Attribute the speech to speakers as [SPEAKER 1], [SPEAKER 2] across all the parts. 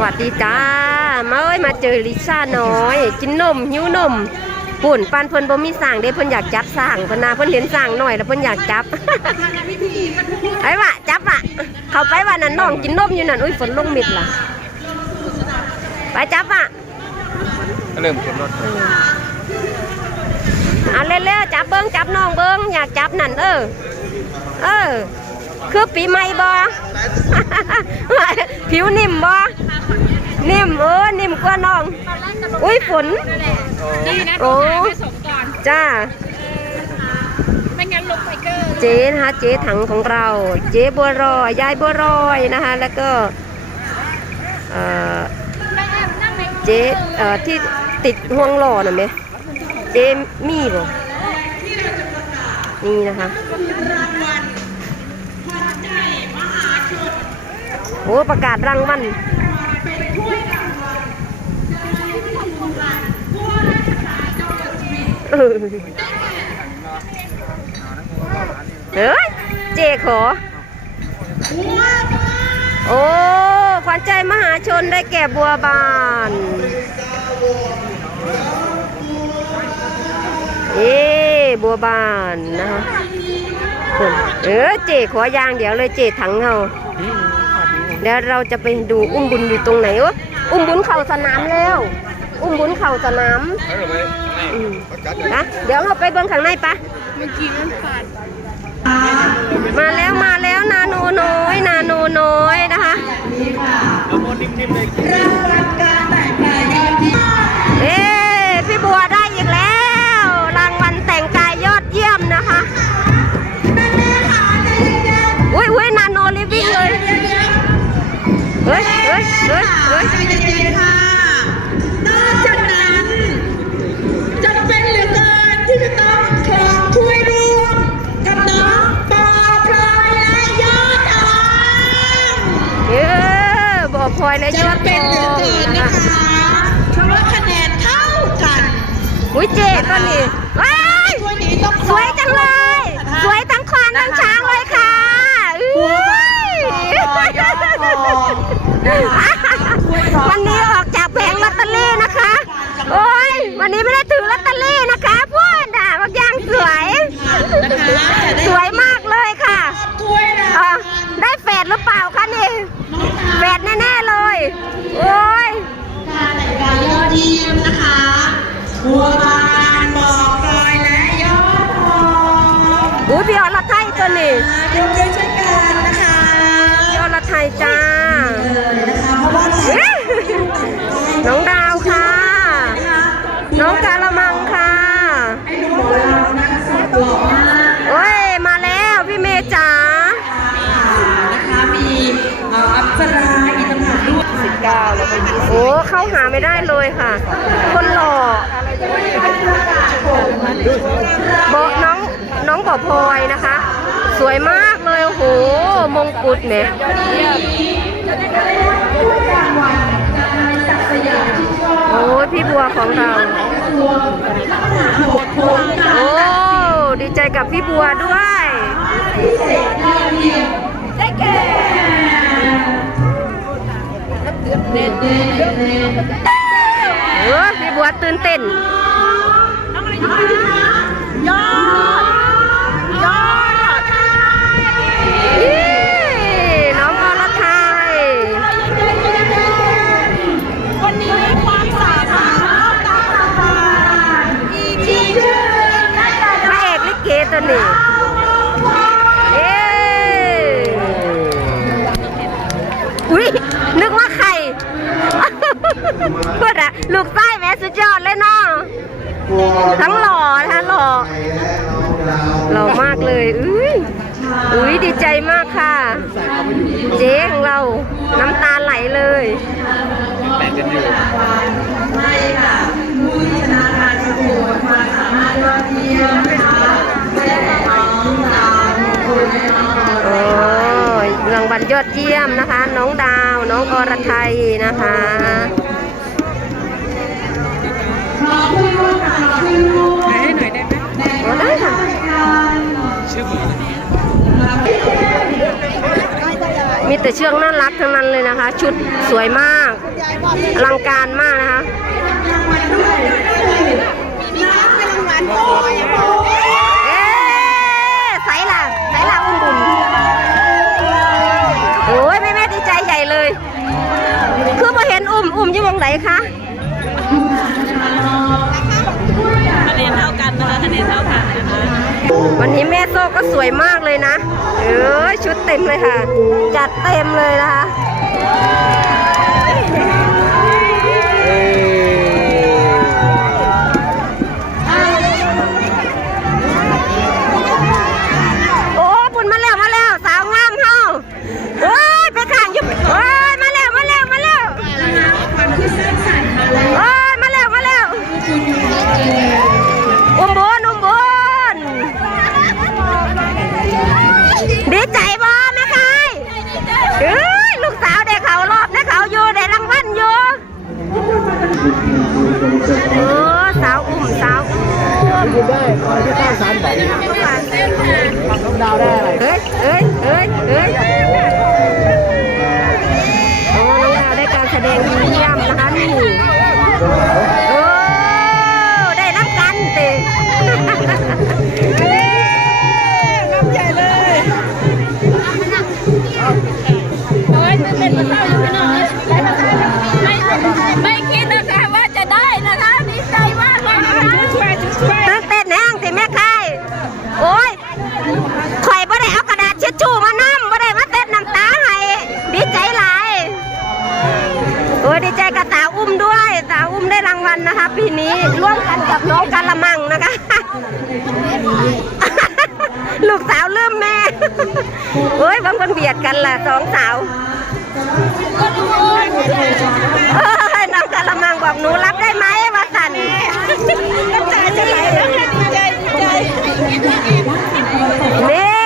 [SPEAKER 1] วัสดีจ้ามาเอ้ยมาเจอลิซ่าน้อย กินนมหิวนมปุ่นปานเพิ่นบ่มีสร้างเด้เพิ่นอยากจับสร้างเพิ่นนาเพิ่นเห็นสร้างหน่อยแล้วเพิ่นอยากจับไอ้วะจับอะเข้าไปว่านั่นน้องกินนมอยู่นั่นอุ้ยฝนลงมิดล่ะไปจับอะ
[SPEAKER 2] ก็เริ่มขึ้นรถ
[SPEAKER 1] เอาเร็วๆจับเบิ้งจับน้องเบิ้งอยากจับนั่นเออเออ คือปีใหม่บ่ ผิวนิ่มบ่นิ่มเออนิ่มกว่าน้อง อุ้ยฝน
[SPEAKER 3] ดีนะ
[SPEAKER 1] โอ้
[SPEAKER 3] โอ้ผสมก่อน
[SPEAKER 1] จ้า
[SPEAKER 3] ไม่งั้นลงไปเกอร์
[SPEAKER 1] เจ๊นะคะเจ๊ถังของเรา เจ๊บัวรอยยายบัวรอยนะคะ แล้วก็เอ่อ
[SPEAKER 3] แม่แอมนั่งใน
[SPEAKER 1] เจ๊เอ่อที่ติดห่วงหล่อน่ะไหมเจ๊มี่บ่นี่นะคะ โอ้ประกาศรางวัลเออเฮ้ยเจขอ โอ้ ขวัญใจมหาชนได้แก่บัวบานเอ๊บัวบานนะคะเออเจขอยางเดี๋ยวเลยเจถังเฮา เดี๋ยวเราจะไปดูอุ้มบุญอยู่ตรงไหนวะอุ้มบุญเข่าสนามแล้ว อุ้มบุญเข่าสนาม
[SPEAKER 2] เออไป
[SPEAKER 1] อืมนะเดี๋ยวเราไปเบิ่งข้างในปะ
[SPEAKER 3] เมื่อกี้มันผ่าน
[SPEAKER 1] มาแล้วมาแล้วนาโนน้อย นาโนน้อยนะคะเอ๊ะพี่บัวได้ อ
[SPEAKER 4] บอ
[SPEAKER 1] กพลอยและยอด
[SPEAKER 4] จำเป็นเหลือเกินนะคะเพราะว่าคะแนนเท่ากัน
[SPEAKER 1] อุ้ยเจ๊ก็นี่ว้าย
[SPEAKER 4] ถ้วยนี้ต้อง
[SPEAKER 1] สวยจังเลย สวยทั้งควานทั้งช้างเลยค่ะอุ้ยวันนี้ หาไม่ได้เลยค่ะ คนหล่อบอกน้องน้องบ่อพลอยนะคะ สวยมากเลยโอ้โหมงกุฎเนี่ยโอ้ยพี่บัวของเราโอ้ดีใจกับพี่บัวด้วยได้แก่ เออพี่บัวตื่นเต้น
[SPEAKER 4] ยอด
[SPEAKER 1] ลูกไส้แม่สุดยอดเลยเนาะทั้งหล่อนะคะหล่อหล่อมากเลยอุ้ยอุ้ยดีใจมากค่ะ เจ๊ของเราน้ำตาไหลเลย
[SPEAKER 2] แต่งกันอยู่
[SPEAKER 1] โอ้ยรางวัลยอดเยี่ยมนะคะ น้องดาว น้องอรไทยนะคะ
[SPEAKER 3] ให้หน่อยได้ไหม
[SPEAKER 1] โอ้ได้ค่ะ
[SPEAKER 2] ชื่อ มือ
[SPEAKER 1] โมีแต่เชือกน่ารักทั้งนั้นเลยนะคะ ชุดสวยมากอลังการมากนะคะเอ๊ใส่ละใส่ละอุ้มบุญโอ้ยแม่แม่ดีใจใหญ่เลย คือพอเห็นอุ้มอุ้มอยู่วงไหนคะ วันนี้แม่โซ่ก็สวยมากเลยนะ เออชุดเต็มเลยค่ะ จัดเต็มเลยนะคะ เฮ้ยบางคนเบียดกันล่ะสองสาวเฮ้ยน้องกาละมังบอกหนูรับได้ไหมวาสันน้ำตาจะไหลแล้วค่ะดีใจดีใจนี่คน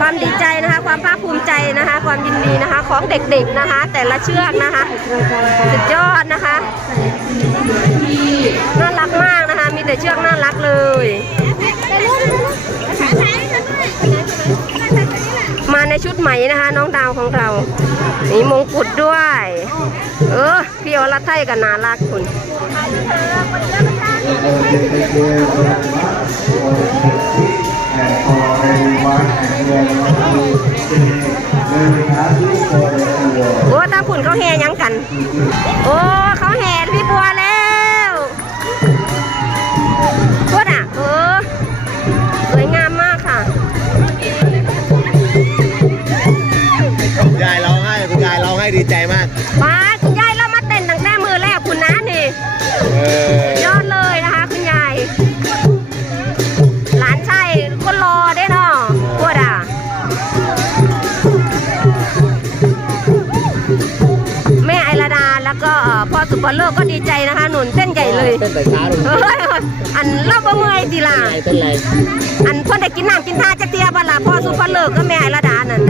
[SPEAKER 1] ความดีใจนะคะ ความภาคภูมิใจนะคะ ความยินดีนะคะ ของเด็กๆนะคะ แต่ละเชือกนะคะ สุดยอดนะคะน่ารักมากนะคะ มีแต่เชือกน่ารักเลยมาในชุดไหม่นะคะ น้องดาวของเรา มีมงกุฎด้วย เออ พี่อรไทยกับนารักคุณ โอ้ตาผุ่นเขาแห่ยังกัน โอ้ เอ่อพ่อเลิกก็ดีใจนะคะหนุนเต้นใหญ่เลย
[SPEAKER 2] เต้นแต่ช้า
[SPEAKER 1] เลยอันเล่าบ่เมื่อยดีล่ะ
[SPEAKER 2] เต้นไร
[SPEAKER 1] อันเพิ่นได้กินน้ำกินท่าจะเตียบ่ล่ะพ่อสุภเลิกก็แม่ราดานั่น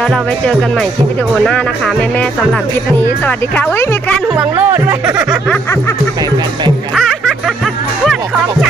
[SPEAKER 1] งั้นเดี๋ยวเราไปเจอกันใหม่คลิปวิดีโอหน้านะคะ แม่ๆสำหรับคลิปนี้ สวัสดีค่ะ อุ้ยมีการห่วงโล่ด้วย
[SPEAKER 2] แบ่งกันแบ่งกัน
[SPEAKER 1] เพื่อนของฉัน